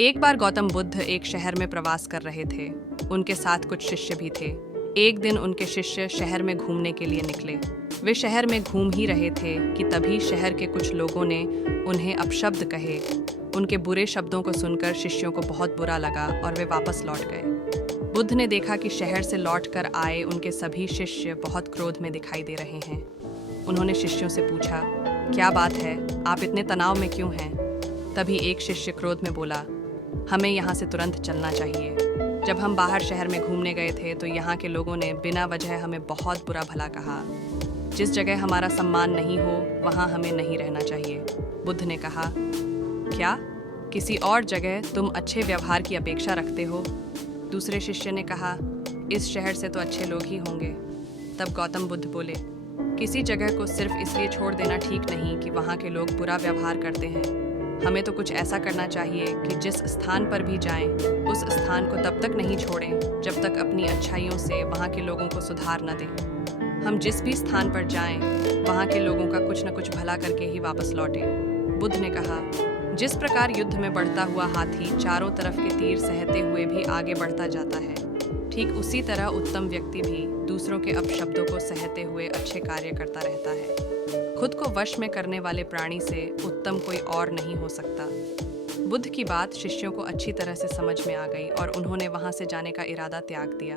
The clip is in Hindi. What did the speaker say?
एक बार गौतम बुद्ध एक शहर में प्रवास कर रहे थे। उनके साथ कुछ शिष्य भी थे। एक दिन उनके शिष्य शहर में घूमने के लिए निकले। वे शहर में घूम ही रहे थे कि तभी शहर के कुछ लोगों ने उन्हें अपशब्द कहे। उनके बुरे शब्दों को सुनकर शिष्यों को बहुत बुरा लगा और वे वापस लौट गए। बुद्ध ने देखा कि शहर से लौटकर आए उनके सभी शिष्य बहुत क्रोध में दिखाई दे रहे हैं। उन्होंने शिष्यों से पूछा, क्या बात है, आप इतने तनाव में क्यों हैं? तभी एक शिष्य क्रोध में बोला, हमें यहाँ से तुरंत चलना चाहिए। जब हम बाहर शहर में घूमने गए थे तो यहाँ के लोगों ने बिना वजह हमें बहुत बुरा भला कहा। जिस जगह हमारा सम्मान नहीं हो वहाँ हमें नहीं रहना चाहिए। बुद्ध ने कहा, क्या किसी और जगह तुम अच्छे व्यवहार की अपेक्षा रखते हो? दूसरे शिष्य ने कहा, इस शहर से तो अच्छे लोग ही होंगे। तब गौतम बुद्ध बोले, किसी जगह को सिर्फ इसलिए छोड़ देना ठीक नहीं कि वहाँ के लोग बुरा व्यवहार करते हैं। हमें तो कुछ ऐसा करना चाहिए कि जिस स्थान पर भी जाएं, उस स्थान को तब तक नहीं छोड़ें जब तक अपनी अच्छाइयों से वहाँ के लोगों को सुधार न दें। हम जिस भी स्थान पर जाएं, वहाँ के लोगों का कुछ न कुछ भला करके ही वापस लौटें। बुद्ध ने कहा, जिस प्रकार युद्ध में बढ़ता हुआ हाथी चारों तरफ के तीर सहते हुए भी आगे बढ़ता जाता है, ठीक उसी तरह उत्तम व्यक्ति भी दूसरों के अपशब्दों को सहते हुए अच्छे कार्य करता रहता है। खुद को वश में करने वाले प्राणी से उत्तम कोई और नहीं हो सकता। बुद्ध की बात शिष्यों को अच्छी तरह से समझ में आ गई और उन्होंने वहां से जाने का इरादा त्याग दिया।